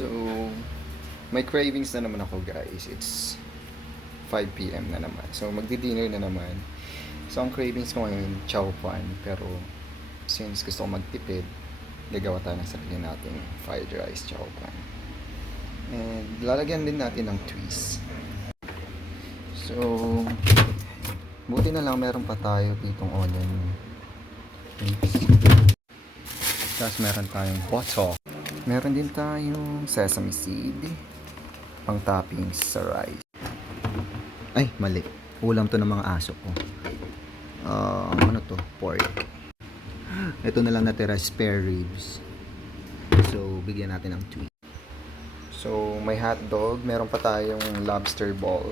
So, may cravings na naman ako guys. It's 5 p.m. na naman. So, magdi-dinner na naman. So, ang cravings ko ngayon, chow fan. Pero, since gusto ko magtipid, gagawa tayo ng sarili nating fried rice chow fan. And, lalagyan din natin ng twist. So, buti na lang meron pa tayo ditong onion mix. Tapos meron tayong butter. Meron din tayong sesame seed. Pang toppings sa rice. Ay, mali. Ulam to ng mga aso ko. Ano to? Pork. Ito na lang natira, spare ribs. So, bigyan natin ng twist. So, may hotdog. Meron pa tayong lobster ball.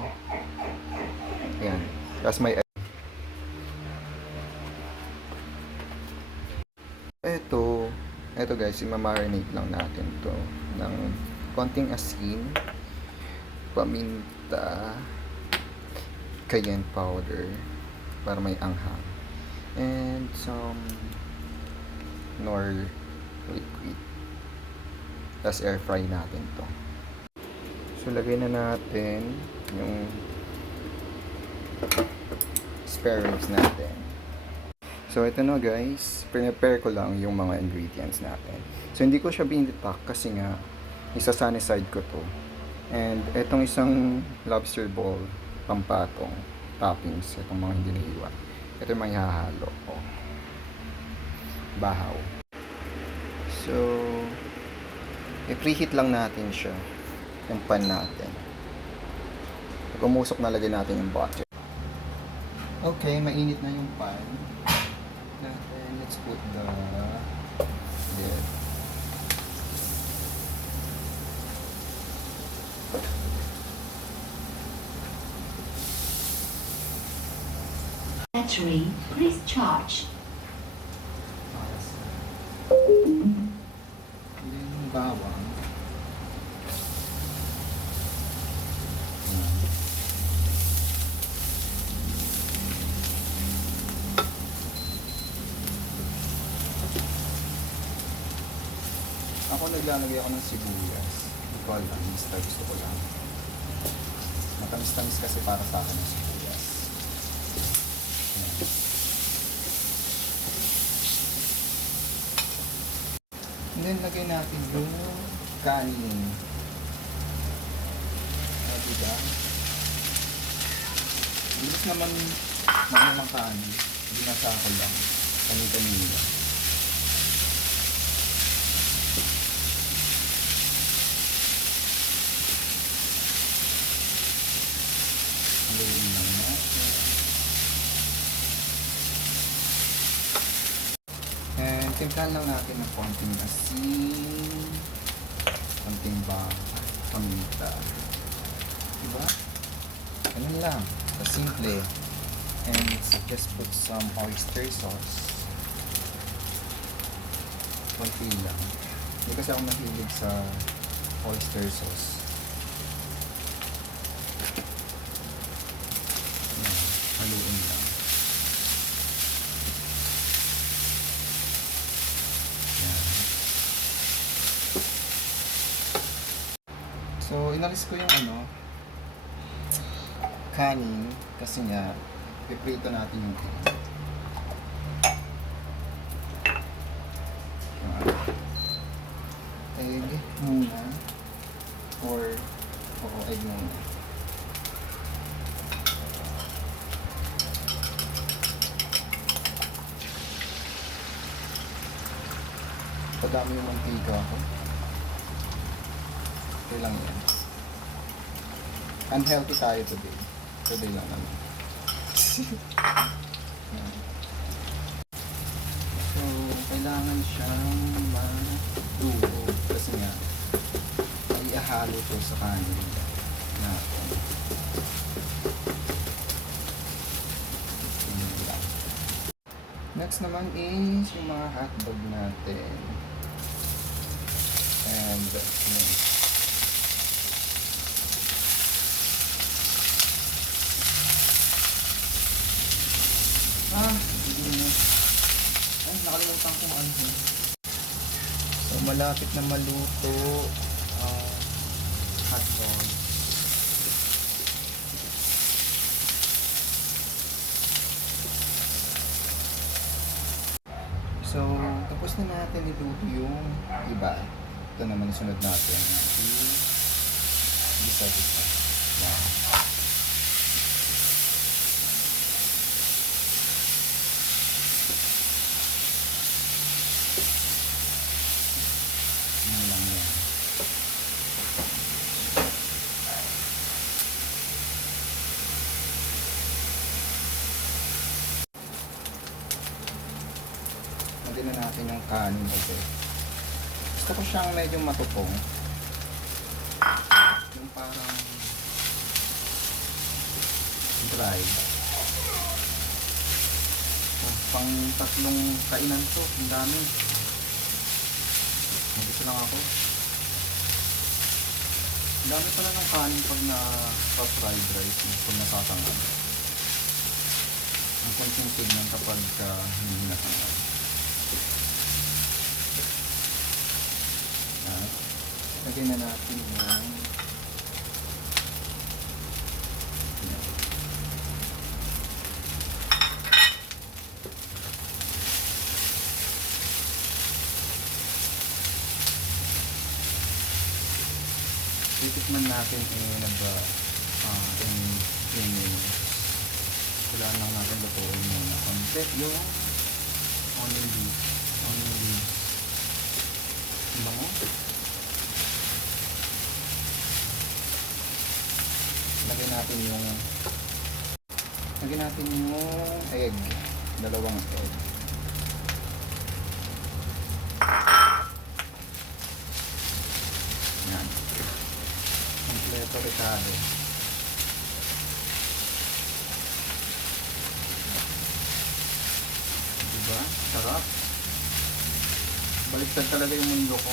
Ayan. Tapos may Ito guys, i-marinate lang natin to ng konting asin, paminta, cayenne powder para may anghang, and some nor liquid. Tapos air fry natin to. So lagay na natin yung spare ribs natin. So ito na guys, prepare ko lang yung mga ingredients natin. So hindi ko siya binitak kasi nga isa-sunny side ko to. And itong isang lobster ball, pampatong toppings, itong mga hindi naiwan. Ito yung may hahalo ko. Bahaw. So, i-preheat lang natin siya, yung pan natin. Pag umusok na, lagay natin yung butter. Okay, mainit na yung pan. And let's put the lid. Battery, please charge. Yung bawang. Ako naglalagay ako ng sibuyas. Hindi ko alam, basta gusto ko lang. Matamis-tamis kasi para sa akin ng sibuyas. And then lagay natin yung kanin. Diba? Bilis naman maano ng kanin. Binasa ko lang. Kanin-kanin lang. Haluin lang natin. And timplahan lang natin ng konting asin, konting paminta. Diba? Ganun lang. Simple. And just put some oyster sauce. Konti lang. Hindi kasi ako mahilig sa oyster sauce. Yan. Haluin lang. Yan. So, inalis ko yung kanin kasi nga piprito natin yung egg muna or egg muna. Padami yung mantika ko. Okay lang yan. Unhealthy tayo today. Today lang naman. So, kailangan siyang maluto kasi nga ihahalo to sa kanin natin. Next naman is yung mga hotdog natin. And yun. Nakalimutan kong ano. So, malapit na maluto. hotdog. So, tapos na natin iluto yung iba. Ito naman sunod natin. Gisa-gisa. Wow. Yan lang yan. Lagyan na natin yung kanin kasi. Gusto ko siyang medyo matupong. Yung parang dry. Oh, pang tatlong kainan to. Ang dami. Mag-isa lang ako. Ang dami pala ng kanin pag na-fried rice. Pag nasasangan. Ang konting tignan kapag hindi nasangan. Lagyan na natin yung titikman natin in minutes. Kailangan lang natin lutuin muna. Konti yung onion leaves. Ang bango. Lagyan natin yung egg. Dalawang egg. Yan. Kompleto ricado. Diba? Sarap. Baliktad talaga yung mundo ko.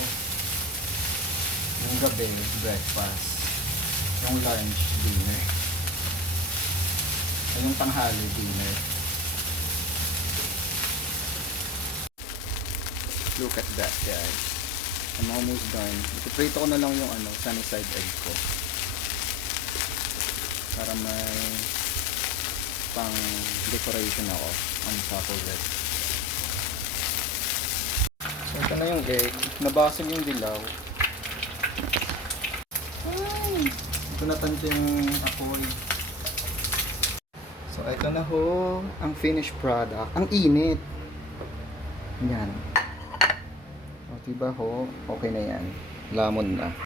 Yung gabi, breakfast. Yung lunch, dinner. Ay, yung tanghali, dinner. Look at that, guys. I'm almost done. Ipiprito ko na lang yung sunny side egg ko. Para may pang decoration ako on top of it. So, ito na yung egg. Nabasag yung dilaw. Ito na tanto yung apoy. So, ito na ho ang finished product. Ang init. Yan. O, diba ho? Okay na yan. Lamon na.